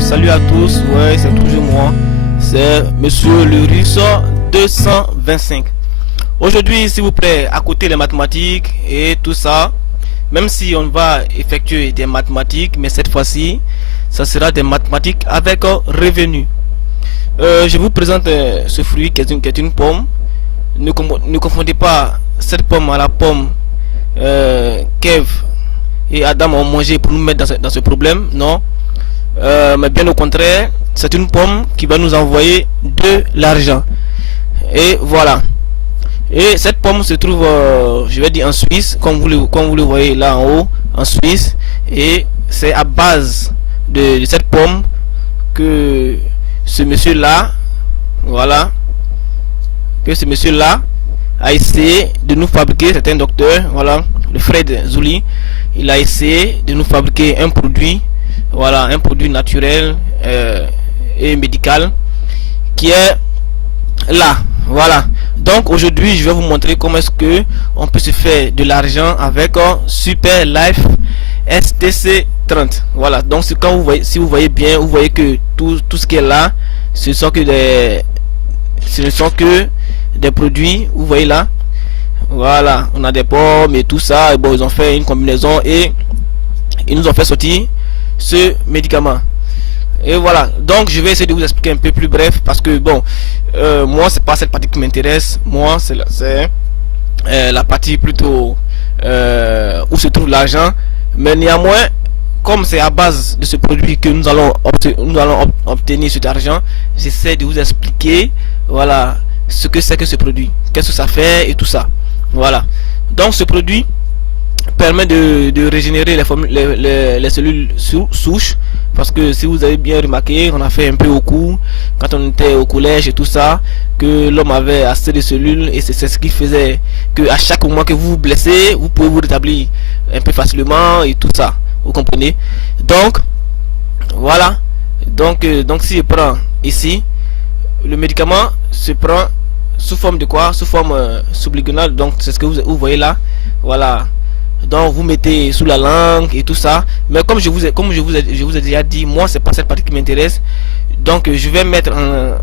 salut à tous, ouais c'est toujours moi, c'est Monsieur le Russe 225. Aujourd'hui s'il vous plaît, à côté les mathématiques et tout ça, même si on va effectuer des mathématiques, mais cette fois-ci, ça sera des mathématiques avec revenu. Je vous présente ce fruit qui est une pomme. Ne confondez pas cette pomme à la pomme qu'Ève et Adam ont mangé pour nous mettre dans ce problème, non. Mais bien au contraire, c'est une pomme qui va nous envoyer de l'argent. Et voilà. Et cette pomme se trouve, je vais dire en Suisse, comme vous le voyez là en haut, en Suisse. Et c'est à base de cette pomme que ce monsieur là, voilà, que ce monsieur là a essayé de nous fabriquer. C'est un docteur, voilà, le Fred Zouli. Il a essayé de nous fabriquer un produit, voilà, un produit naturel et médical qui est là, voilà. Donc aujourd'hui je vais vous montrer comment est-ce que on peut se faire de l'argent avec Super Life STC 30. Voilà, donc c'est quand vous voyez, si vous voyez bien, vous voyez que tout ce qui est là, ce ne sont que des produits, vous voyez là. Voilà, on a des pommes et tout ça. Et bon, ils ont fait une combinaison et ils nous ont fait sortir ce médicament. Et voilà, donc je vais essayer de vous expliquer un peu plus bref parce que bon, moi c'est pas cette partie qui m'intéresse. Moi c'est la partie plutôt où se trouve l'argent. Mais néanmoins, comme c'est à base de ce produit que nous allons obtenir cet argent, j'essaie de vous expliquer, voilà, ce que c'est que ce produit, qu'est-ce que ça fait et tout ça. Voilà, donc ce produit permet de régénérer les cellules souches, parce que si vous avez bien remarqué, on a fait un peu au cours quand on était au collège et tout ça, que l'homme avait assez de cellules et c'est ce qui faisait que à chaque moment que vous vous blessez, vous pouvez vous rétablir un peu facilement et tout ça, vous comprenez. Donc voilà, donc si je prends ici, le médicament se prend sous forme de quoi? Sous forme sublinguale. Donc c'est ce que vous voyez là, voilà. Donc vous mettez sous la langue et tout ça. Mais comme je vous ai déjà dit, moi c'est pas cette partie qui m'intéresse. Donc je vais mettre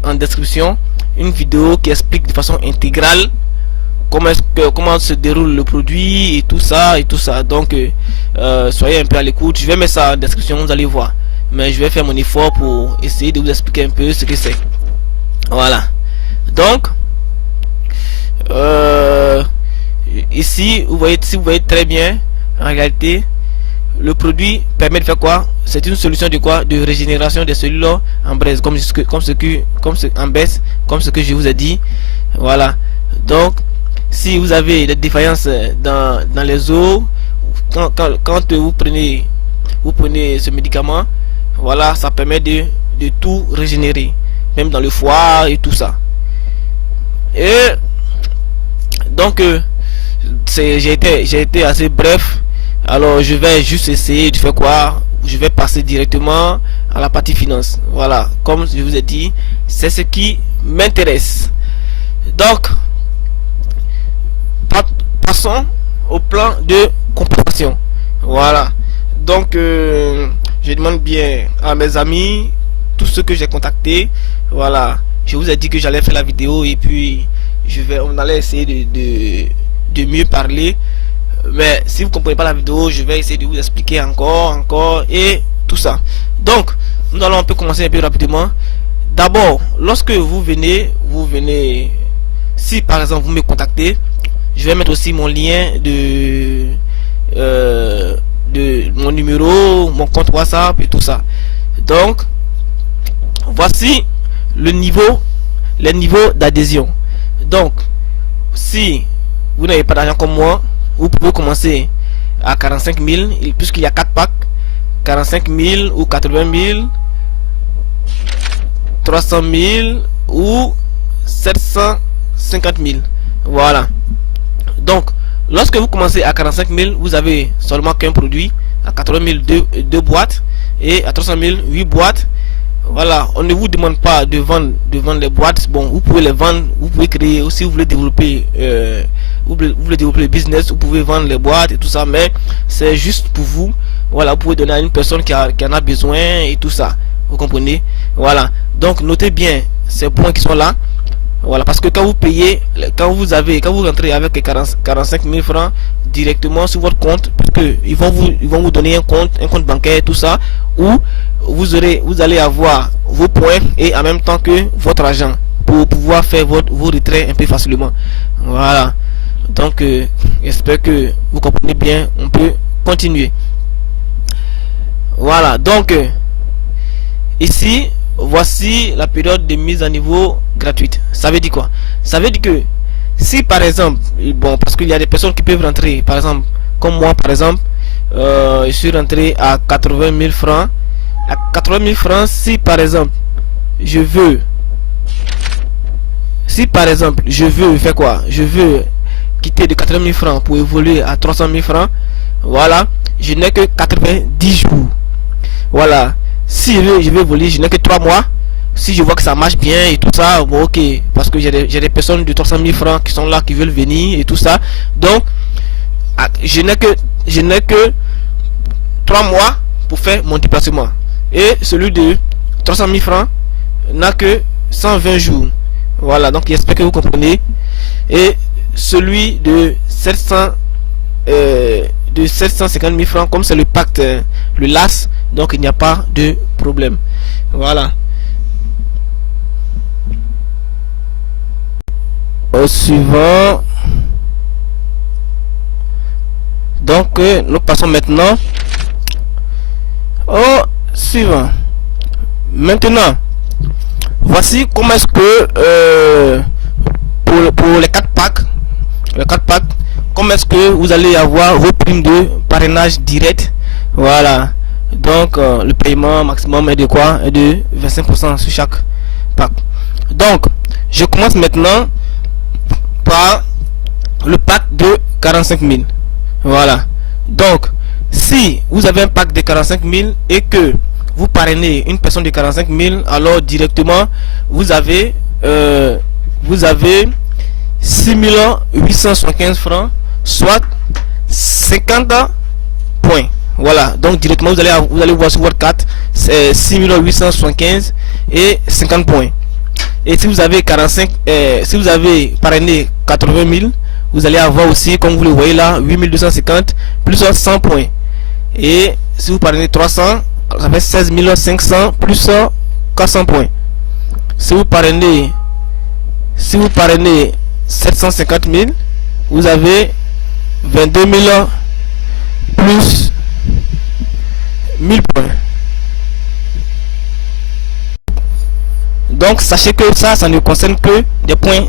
en description une vidéo qui explique de façon intégrale comment se déroule le produit et tout ça. Donc soyez un peu à l'écoute. Je vais mettre ça en description, vous allez voir. Mais je vais faire mon effort pour essayer de vous expliquer un peu ce que c'est. Voilà. Donc ici vous voyez, si vous voyez très bien, en réalité le produit permet de faire quoi? C'est une solution de quoi? De régénération des cellules en braise, comme ce que je vous ai dit. Voilà, donc si vous avez des défaillances dans les os, quand vous prenez ce médicament, voilà, ça permet de tout régénérer, même dans le foie et tout ça. Et donc j'ai été assez bref. Alors je vais juste essayer de faire quoi? Je vais passer directement à la partie finance. Voilà, comme je vous ai dit, c'est ce qui m'intéresse. Donc passons au plan de compensation. Voilà, donc je demande bien à mes amis, tous ceux que j'ai contactés, voilà, je vous ai dit que j'allais faire la vidéo et puis on allait essayer de mieux parler. Mais si vous comprenez pas la vidéo, je vais essayer de vous expliquer encore et tout ça. Donc nous allons un peu commencer un peu rapidement. D'abord, lorsque vous venez, si par exemple vous me contactez, je vais mettre aussi mon lien de mon numéro, mon compte WhatsApp et tout ça. Donc voici les niveaux d'adhésion. Donc si vous n'avez pas d'argent comme moi, vous pouvez commencer à 45 000, puisqu'il y a 4 packs, 45 000 ou 80 000, 300 000 ou 750 000. Voilà. Donc lorsque vous commencez à 45 000, vous avez seulement qu'un produit. À 80 000, deux boîtes, et à 300 000, 8 boîtes. Voilà, on ne vous demande pas de vendre les boîtes. Bon, vous pouvez les vendre, vous pouvez créer aussi, vous voulez développer vous voulez développer le business, vous pouvez vendre les boîtes et tout ça, mais c'est juste pour vous. Voilà, vous pouvez donner à une personne qui en a besoin et tout ça. Vous comprenez? Voilà. Donc notez bien ces points qui sont là. Voilà, parce que quand vous payez, quand vous rentrez avec 45 000 francs directement sur votre compte, parce que ils vont vous donner un compte bancaire, tout ça, où vous allez avoir vos points et en même temps que votre argent pour pouvoir faire vos retraits un peu facilement. Voilà. Donc, j'espère que vous comprenez bien. On peut continuer. Voilà. Donc, ici, voici la période de mise à niveau gratuite. Ça veut dire quoi? Ça veut dire que si par exemple, bon, parce qu'il y a des personnes qui peuvent rentrer, par exemple, comme moi par exemple, je suis rentré à 80 000 francs. À 80 000 francs, si par exemple, je veux faire quoi? Je veux quitter de 80 000 francs pour évoluer à 300 000 francs. Voilà, je n'ai que 90 jours. Voilà. Si je vais voler, je n'ai que 3 mois. Si je vois que ça marche bien et tout ça, bon, ok. Parce que j'ai des personnes de 300 000 francs qui sont là, qui veulent venir et tout ça. Donc, je n'ai que 3 mois pour faire mon déplacement. Et celui de 300 000 francs n'a que 120 jours. Voilà, donc j'espère que vous comprenez. Et celui de 750 000 francs, comme c'est le pacte, le LAS, donc il n'y a pas de problème. Voilà. Au suivant. Donc nous passons maintenant au suivant. Maintenant, voici comment est-ce que pour les 4 packs, comment est-ce que vous allez avoir vos primes de parrainage direct. Voilà. Donc le paiement maximum est de quoi? Est de 25% sur chaque pack. Donc je commence maintenant par le pack de 45 000. Voilà. Donc si vous avez un pack de 45 000 et que vous parrainez une personne de 45 000, alors directement vous avez 6 875 francs, soit 50 points. Voilà, donc directement vous allez voir sur votre carte, c'est 6 875 et 50 points. Et si vous avez si vous avez parrainé 80 000, vous allez avoir aussi, comme vous le voyez là, 8 250 plus 100 points. Et si vous parrainez 300, ça fait 16 500 plus 400 points. Si vous parrainez 750 000, vous avez 22 000 plus 1000 points. Donc sachez que ça ne concerne que des points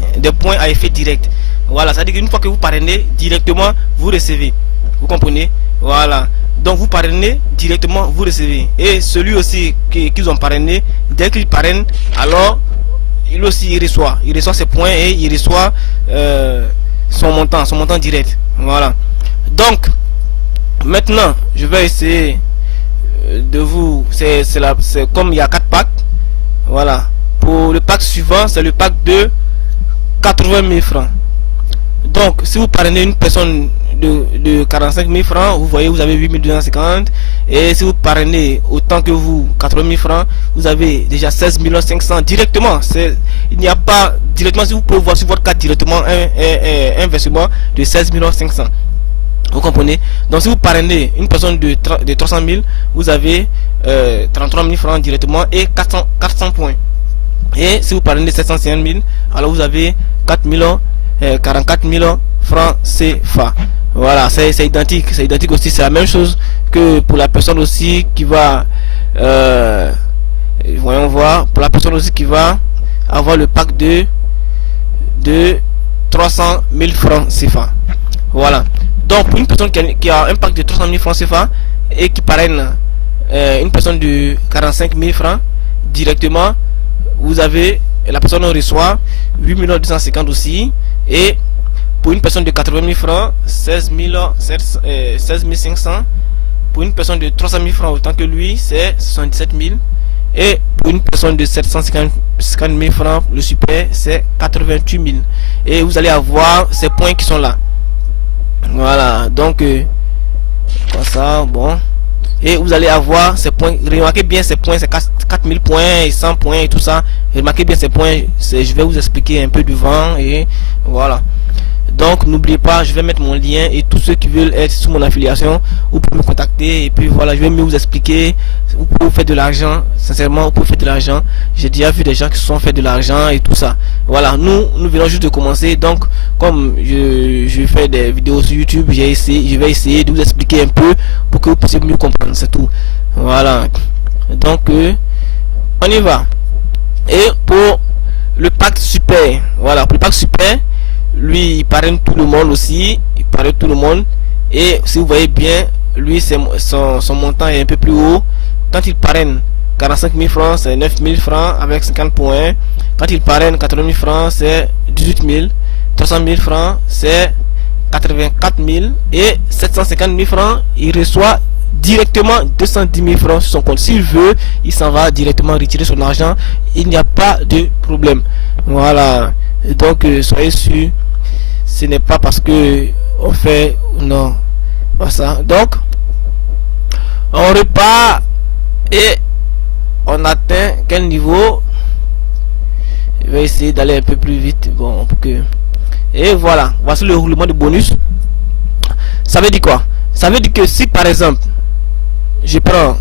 à effet direct. Voilà, ça veut dire qu'une fois que vous parrainez directement, vous recevez. Vous comprenez? Voilà. Donc vous parrainez directement, vous recevez. Et celui aussi qu'ils ont parrainé, dès qu'il parraine, alors il aussi il reçoit ses points et il reçoit son montant direct. Voilà. Donc maintenant je vais essayer de vous, c'est comme il y a 4 packs. Voilà. Pour le pack suivant, c'est le pack de 80 000 francs. Donc si vous parrainez une personne de 45 000 francs, vous voyez, vous avez 8 250. Et si vous parrainez autant que vous, 80 000 francs, vous avez déjà 16 500 directement. Il n'y a pas directement, si vous pouvez voir sur votre carte directement un versement de 16 500. Vous comprenez? Donc si vous parrainez une personne de 300 000, vous avez 33 000 francs directement et 400 points. Et si vous parrainez 750 000, alors vous avez 44 000 francs CFA. Voilà, c'est identique. C'est identique aussi, c'est la même chose que pour la personne aussi qui va voyons voir, pour la personne aussi qui va avoir le pack de 300 000 francs CFA. Voilà. Donc pour une personne qui a un pack de 300 000 francs CFA et qui parraine une personne de 45 000 francs directement, vous avez, la personne reçoit 8 250 aussi. Et pour une personne de 80 000 francs, 16 500. Pour une personne de 300 000 francs autant que lui, c'est 77 000. Et pour une personne de 750 000 francs, le super, c'est 88 000. Et vous allez avoir ces points qui sont là. Voilà, donc comme ça, bon, et vous allez avoir ces points. Remarquez bien ces points, c'est 4000 points et 100 points et tout ça. Remarquez bien ces points, je vais vous expliquer un peu devant et voilà. Donc n'oubliez pas, je vais mettre mon lien et tous ceux qui veulent être sous mon affiliation, vous pouvez me contacter et puis voilà, je vais mieux vous expliquer. Vous pouvez faire de l'argent, sincèrement, vous pouvez faire de l'argent. J'ai déjà vu des gens qui se sont fait de l'argent et tout ça. Voilà, nous venons juste de commencer. Donc comme je fais des vidéos sur YouTube, je vais essayer de vous expliquer un peu pour que vous puissiez mieux comprendre, c'est tout. Voilà, donc on y va. Et pour le pack super, voilà, pour le pack super, lui il parraine tout le monde aussi, il parraine tout le monde. Et si vous voyez bien, lui son montant est un peu plus haut. Quand il parraine 45 000 francs, c'est 9 000 francs avec 50 points. Quand il parraine 80 000 francs, c'est 18 000. 300 000 francs, c'est 84 000. Et 750 000 francs, il reçoit directement 210 000 francs sur son compte. S'il veut, il s'en va directement retirer son argent. Il n'y a pas de problème. Voilà. Donc soyez sûr, ce n'est pas parce que on fait, non, pas ça. Donc on repart et on atteint quel niveau? Je vais essayer d'aller un peu plus vite. Bon, pour que... Et voilà, voici le roulement de bonus. Ça veut dire quoi? Ça veut dire que si par exemple, je prends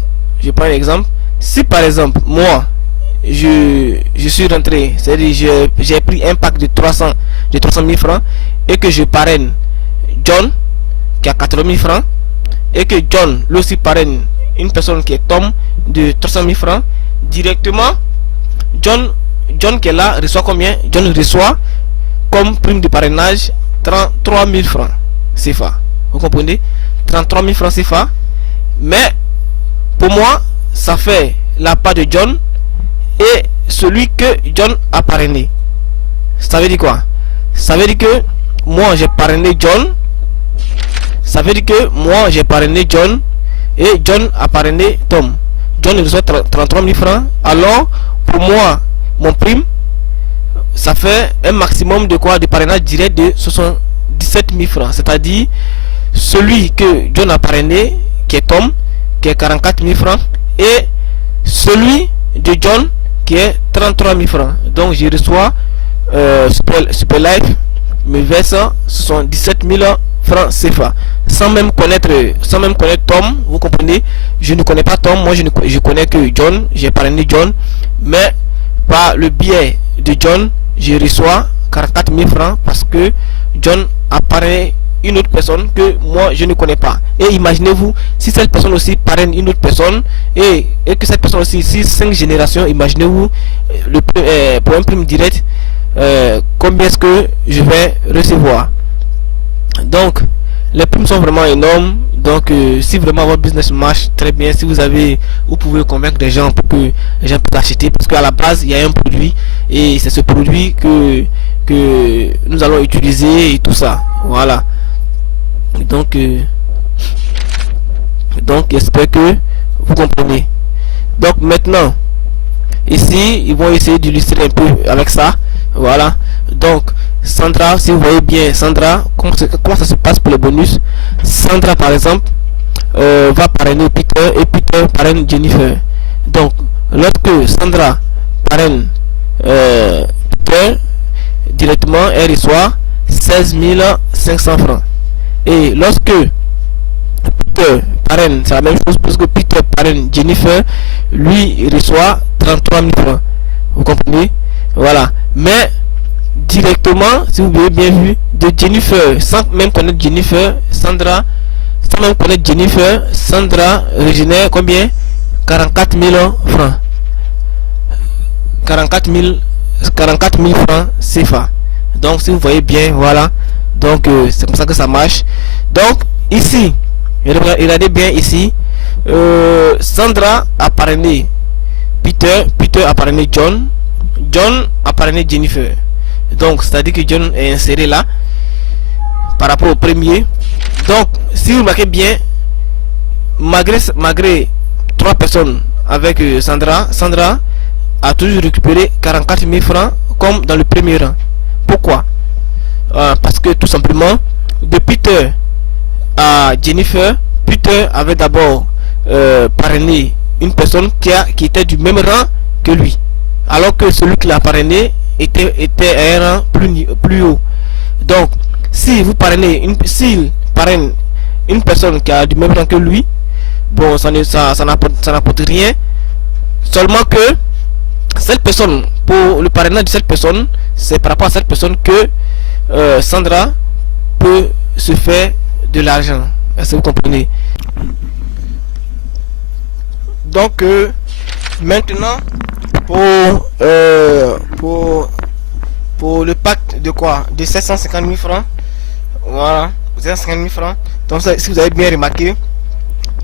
un exemple. Si par exemple moi je suis rentré, c'est-à-dire j'ai pris un pack de 300 000 francs et que je parraine John qui a 80 000 francs et que John lui aussi parraine une personne qui est Tom de 300 000 francs, directement John qui est là reçoit combien? John reçoit comme prime de parrainage 33 000 francs CFA. Vous comprenez? 33 000 francs CFA. Mais pour moi ça fait la part de John et celui que John a parrainé. Ça veut dire quoi? Ça veut dire que moi j'ai parrainé John. Ça veut dire que moi j'ai parrainé John et John a parrainé Tom. John reçoit 33 000 francs. Alors pour moi mon prime ça fait un maximum de quoi? De parrainage direct de 77 000 francs. C'est-à-dire celui que John a parrainé qui est Tom qui est 44 000 francs et celui de John qui est 33 000 francs. Donc je reçois Super Life me verse 77 000 francs CFA sans même connaître Tom. Vous comprenez? Je ne connais pas Tom, moi je connais que John. J'ai parrainé John, mais par le biais de John je reçois 44 000 francs parce que John a parrainé une autre personne que moi je ne connais pas. Et imaginez-vous si cette personne aussi parraine une autre personne et que cette personne aussi, si 5 générations, imaginez-vous pour un prime direct combien est-ce que je vais recevoir. Donc les primes sont vraiment énormes. Donc si vraiment votre business marche très bien, si vous pouvez convaincre des gens pour que les gens puissent acheter, parce qu'à la base il y a un produit et c'est ce produit que nous allons utiliser et tout ça. Voilà. Donc j'espère que vous comprenez. Donc maintenant ici ils vont essayer d'illustrer un peu avec ça. Voilà. Donc Sandra, si vous voyez bien Sandra, comment ça se passe pour les bonus. Sandra par exemple va parrainer Peter et Peter parraine Jennifer. Donc lorsque Sandra parraine Peter, directement elle reçoit 16 500 francs. Et lorsque Peter parraine, c'est la même chose parce que Peter parraine Jennifer, lui il reçoit 33 000 francs. Vous comprenez? Voilà. Mais directement, si vous avez bien vu, de Jennifer, sans même connaître Jennifer, Sandra, sans même connaître Jennifer, Sandra régénère combien? 44 000 francs. 44 000 francs CFA. Donc si vous voyez bien, voilà. Donc c'est comme ça que ça marche. Donc ici, regardez bien ici, Sandra a parrainé Peter, Peter a parrainé John, John a parrainé Jennifer. Donc c'est à dire que John est inséré là par rapport au premier. Donc si vous remarquez bien, malgré 3 personnes avec Sandra a toujours récupéré 44 000 francs comme dans le premier rang. Pourquoi? Parce que tout simplement de Peter à Jennifer, Peter avait d'abord parrainer une personne qui était du même rang que lui, alors que celui qui l'a parrainé était à un rang plus haut. Donc, si vous parrainez s'il parraine une personne qui a du même rang que lui, bon, ça n'apporte rien, seulement que cette personne, pour le parrainage de cette personne, c'est par rapport à cette personne que Sandra peut se faire de l'argent. Est-ce que vous comprenez? Donc maintenant pour le pacte de quoi, de 750 000 francs, voilà, 750 000 francs. Donc si vous avez bien remarqué,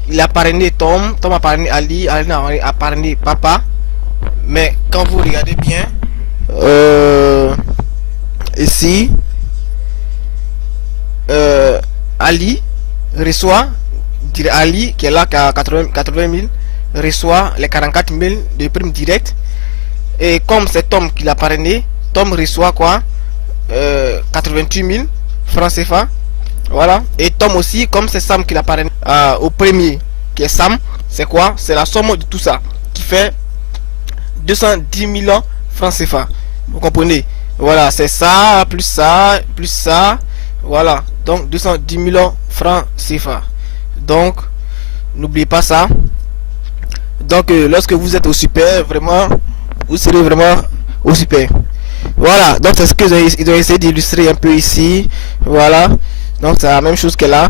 il a parrainé Tom a parrainé Ali a parrainé Papa. Mais quand vous regardez bien ici, Ali reçoit, Ali qui est là, qui a 80 000, reçoit les 44 000 de prime directe. Et comme c'est Tom qui l'a parrainé, Tom reçoit quoi, 88 000 francs CFA. Voilà. Et Tom aussi, comme c'est Sam qui l'a parrainé au premier, qui est Sam, c'est quoi, c'est la somme de tout ça qui fait 210 000 francs CFA. Vous comprenez? Voilà, c'est ça, plus ça, plus ça. Voilà, donc 210 000 francs CFA. Donc, n'oubliez pas ça. Donc, lorsque vous êtes au super, vraiment, vous serez vraiment au super. Voilà, donc c'est ce qu'ils ont essayé d'illustrer un peu ici. Voilà, donc c'est la même chose que là.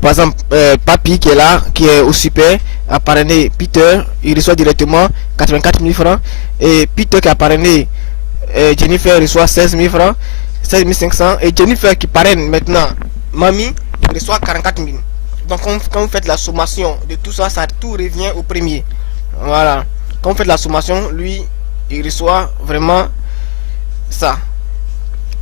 Par exemple, Papy qui est là, qui est au super, a parrainé Peter, il reçoit directement 84 000 francs. Et Peter qui a parrainé Jennifer reçoit 16 000 francs, 16 500. Et Jennifer qui parraine maintenant Mamie reçoit 44 000. Donc quand vous faites la sommation de tout ça, ça tout revient au premier. Voilà, quand vous faites la sommation, lui, il reçoit vraiment ça.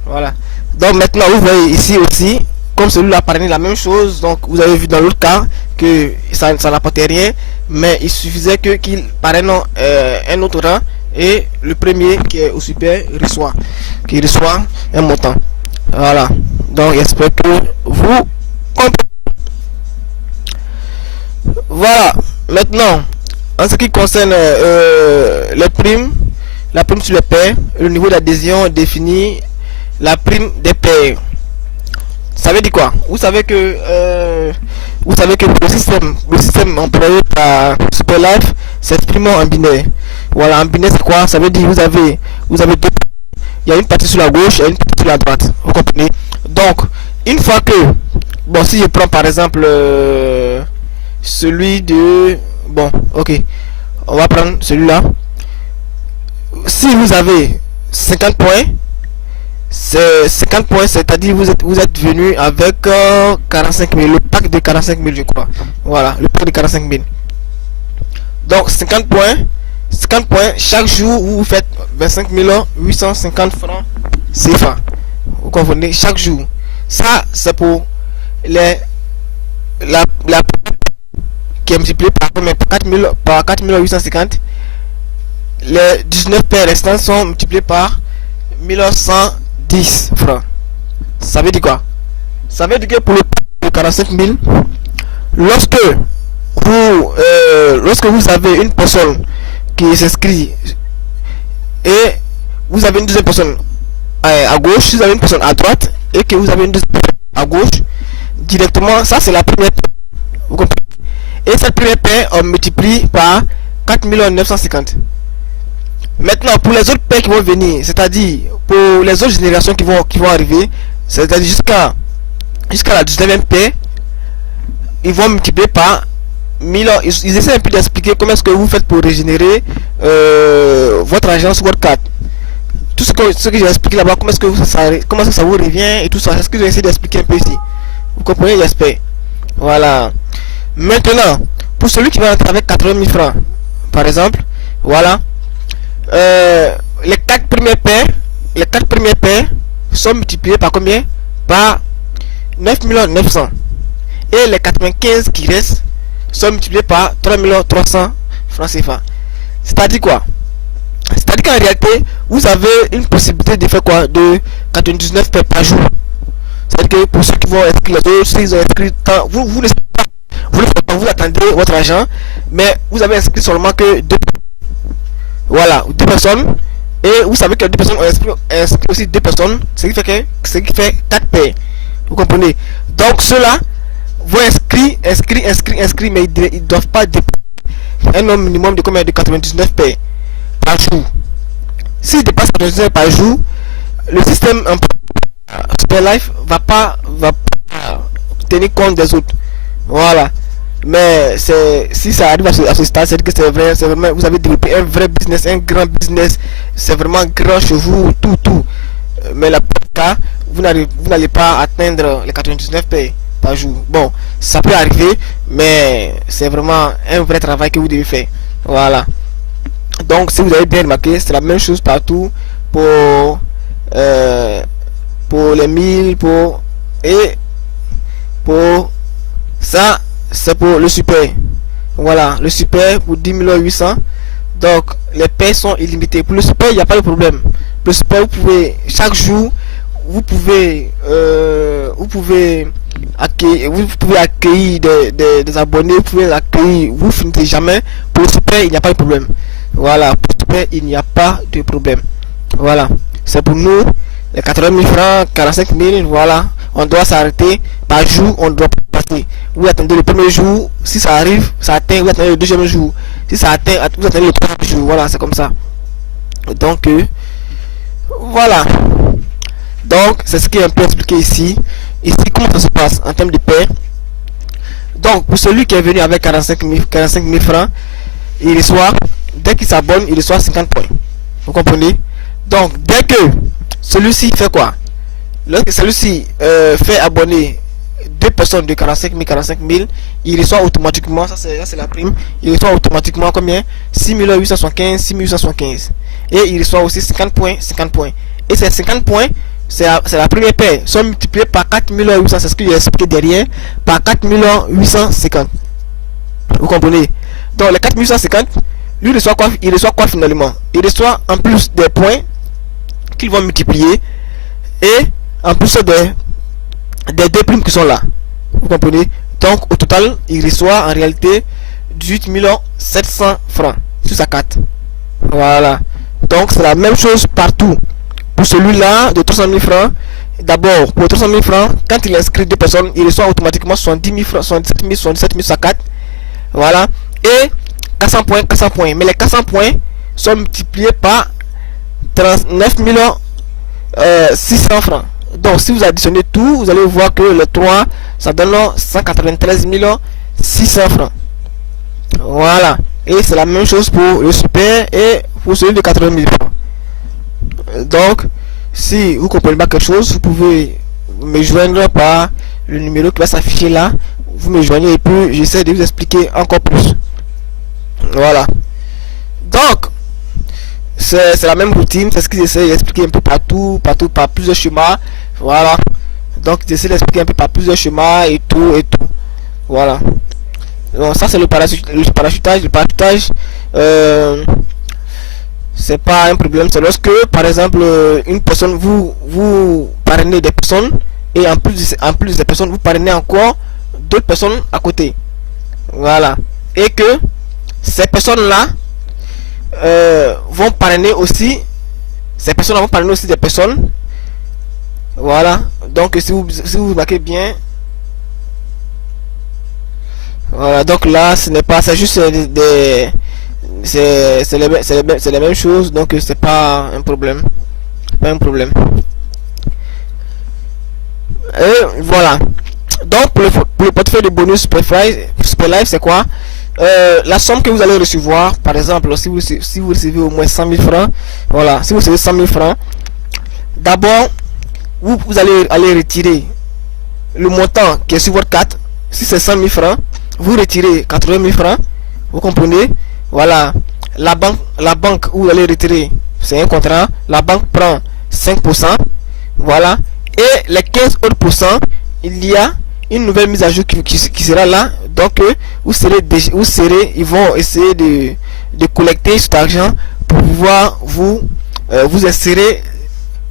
Voilà. Donc maintenant, vous voyez ici aussi, comme celui-là parrainé la même chose. Donc vous avez vu dans l'autre cas que ça n'apportait rien, mais il suffisait qu'il parraine un autre rang et le premier qui est au super reçoit un montant. Voilà, donc j'espère que vous comprenez. Voilà, maintenant en ce qui concerne les primes, la prime sur les pairs, le niveau d'adhésion définit la prime des pairs. Ça veut dire quoi? Vous savez que le système employé par Superlife s'exprime en binaire. Voilà, en binaire c'est quoi? Ça veut dire vous avez deux, il y a une partie sur la gauche et une partie sur la droite. Vous comprenez? Donc une fois que, bon, si je prends par exemple celui de, bon, ok, on va prendre celui-là. Si vous avez 50 points, c'est 50 points, c'est-à-dire vous êtes venu avec 45 000, le pack de 45 000 je crois. Voilà, le pack de 45 000. Donc 50 points, chaque jour vous faites 25 850 francs CFA. Vous comprenez? Chaque jour. Ça c'est pour la qui est multiplié par 4 850. Les 19 paires restants sont multipliés par 1110 francs. Ça veut dire quoi? Ça veut dire que pour le pack de 45 000, lorsque vous avez une personne qui s'inscrit et vous avez une deuxième personne à gauche, vous avez une personne à droite et que vous avez une deuxième personne à gauche, directement, ça c'est la première paire. Vous comprenez? Et cette première paire on multiplie par 4 950. Maintenant pour les autres paires qui vont venir, c'est-à-dire pour les autres générations qui vont arriver, c'est-à-dire jusqu'à la 19e paire, ils vont multiplier par 1000. Ils essaient un peu d'expliquer comment est-ce que vous faites pour régénérer votre argent sur votre carte. Tout ce que j'ai expliqué là-bas, comment est-ce que ça vous revient et tout ça, c'est ce que j'ai essayé d'expliquer un peu ici. Vous comprenez, j'espère. Voilà. Maintenant, pour celui qui va entrer avec 80 000 francs, par exemple, voilà, les 4 premières paires sont multipliées par combien? Par 9 900. Et les 95 qui restent sont multipliés par 3 300 francs CFA. C'est-à-dire quoi? C'est-à-dire qu'en réalité, vous avez une possibilité de faire quoi? De 99 paires par jour. C'est-à-dire que pour ceux qui vont inscrire les autres, s'ils ont inscrit tant, vous ne savez pas. Vous ne faites pas, vous attendez votre argent, mais vous avez inscrit seulement que deux, voilà, deux personnes. Et vous savez que deux personnes ont inscrit aussi deux personnes, ce qui fait 4 paires. Vous comprenez? Donc ceux-là vont inscrire, mais ils ne doivent pas dépasser un nombre minimum de combien? De 99 paires par jour. S'ils dépassent 99 par jour, le système Super Life va pas tenir compte des autres. Voilà. Mais si ça arrive à ce stade, c'est que c'est vraiment, vous avez développé un vrai business, un grand business, c'est vraiment grand chez vous, tout. Mais la cas, vous n'allez pas atteindre les 99 paires par jour. Bon, ça peut arriver, mais c'est vraiment un vrai travail que vous devez faire. Voilà. Donc, si vous avez bien remarqué, c'est la même chose partout pour les 1000, pour ça, c'est pour le super. Voilà, le super pour 10 800. Donc, les paires sont illimitées. Pour le super, il n'y a pas de problème. Le super, vous pouvez, chaque jour, vous pouvez accueillir des abonnés, vous pouvez accueillir, vous finissez jamais. Pour le super, il n'y a pas de problème. Voilà, pour le super, il n'y a pas de problème. Voilà, c'est pour nous, les 80 000 francs, 45 000, voilà. On doit s'arrêter par jour, on doit passer. Vous attendez le premier jour, si ça arrive, ça atteint, vous attendez le deuxième jour. Si ça atteint, vous attendez le troisième jour. Voilà, c'est comme ça. Donc, voilà. Donc, c'est ce qui est un peu expliqué ici. Ici, comment ça se passe en termes de paie. Donc, pour celui qui est venu avec 45 000 francs, il reçoit, dès qu'il s'abonne, il reçoit 50 points. Vous comprenez? Donc, dès que celui-ci fait quoi? Lorsque celui-ci fait abonner deux personnes de 45 000, il reçoit automatiquement, ça c'est la prime, il reçoit automatiquement combien? 6 875. Et il reçoit aussi 50 points. Et ces 50 points, c'est la première paire, sont multipliés par 4 800, c'est ce que j'ai expliqué derrière, par 4 850. Vous comprenez? Donc les 4 850, lui reçoit quoi? Il reçoit quoi finalement? Il reçoit en plus des points qu'ils vont multiplier et en plus des deux primes qui sont là. Vous comprenez? Donc au total, il reçoit en réalité 18 700 francs sur sa carte. Voilà. Donc c'est la même chose partout. Pour celui-là de 300 000 francs, d'abord pour 300 000 francs, quand il inscrit deux personnes, il reçoit automatiquement 70 000 francs, 77 000 sur sa carte. Voilà. Et 400 points. Mais les 400 points sont multipliés par 39 600 francs. Donc si vous additionnez tout, vous allez voir que le 3, ça donne 193 600 francs. Voilà. Et c'est la même chose pour le super et pour celui de 80 000 francs. Donc, si vous comprenez pas quelque chose, vous pouvez me joindre par le numéro qui va s'afficher là. Vous me joignez et puis j'essaie de vous expliquer encore plus. Voilà. Donc, c'est la même routine, c'est ce qu'ils essaient d'expliquer un peu partout, par plusieurs schémas. Voilà. Donc, j'essaie d'expliquer un peu par plusieurs schémas et tout. Voilà. Donc, ça, c'est le parachutage. Le parachutage, c'est pas un problème. C'est lorsque, par exemple, une personne, vous parrainez des personnes et en plus des personnes, vous parrainez encore d'autres personnes à côté. Voilà. Et que ces personnes-là vont parrainer aussi des personnes. Voilà. Donc si vous marquez bien, voilà. Donc là, ce n'est pas, c'est juste c'est les mêmes choses. Donc c'est pas un problème. Et voilà. Donc pour le portefeuille de bonus Super Life, c'est quoi? La somme que vous allez recevoir, par exemple, si vous recevez au moins 100 000 francs, voilà, si vous recevez 100 000 francs, d'abord, vous allez retirer le montant qui est sur votre carte. Si c'est 100 000 francs, vous retirez 80 000 francs, vous comprenez? Voilà, la banque où vous allez retirer, c'est un contrat, la banque prend 5%, voilà, et les 15 autres pourcents, il y a une nouvelle mise à jour qui sera là. Donc ils vont essayer de collecter cet argent pour pouvoir vous insérer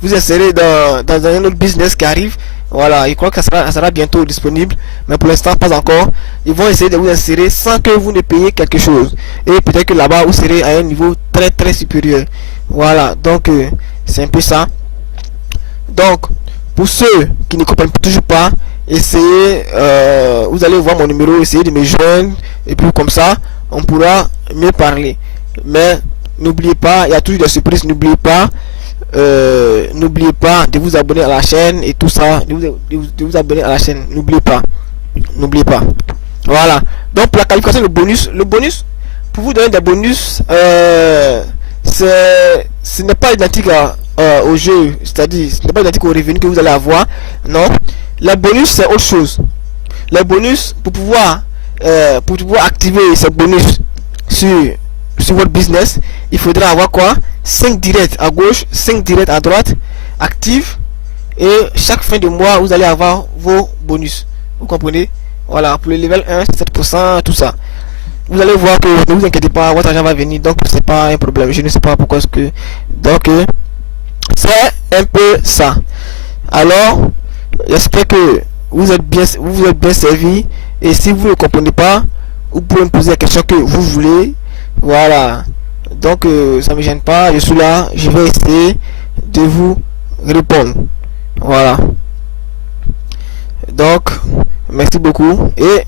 dans un autre business qui arrive. Voilà, je crois que ça sera bientôt disponible, mais pour l'instant pas encore. Ils vont essayer de vous insérer sans que vous ne payiez quelque chose. Et peut-être que là-bas vous serez à un niveau très très supérieur. Voilà, donc c'est un peu ça. Donc, pour ceux qui ne comprennent toujours pas, essayez, vous allez voir mon numéro, essayez de me joindre, et puis comme ça, on pourra mieux parler. Mais n'oubliez pas, il y a toujours des surprises, n'oubliez pas de vous abonner à la chaîne et tout ça, de vous abonner à la chaîne, n'oubliez pas. Voilà, donc pour la qualification, le bonus, pour vous donner des bonus, ce n'est pas identique au jeu, c'est-à-dire ce n'est pas identique au revenu que vous allez avoir. Non, les bonus c'est autre chose. Les bonus, pour pouvoir activer ces bonus sur votre business, il faudra avoir quoi? 5 directs à gauche, 5 directs à droite actifs, et chaque fin de mois vous allez avoir vos bonus, vous comprenez? Voilà, pour le level 1 7%, tout ça. Vous allez voir que ne vous inquiétez pas, votre argent va venir, donc c'est pas un problème. Je ne sais pas pourquoi est-ce que, donc c'est un peu ça. Alors j'espère que vous êtes bien servi, et si vous ne comprenez pas, vous pouvez me poser la question que vous voulez. Voilà, donc ça me gêne pas, je suis là, je vais essayer de vous répondre. Voilà, donc merci beaucoup et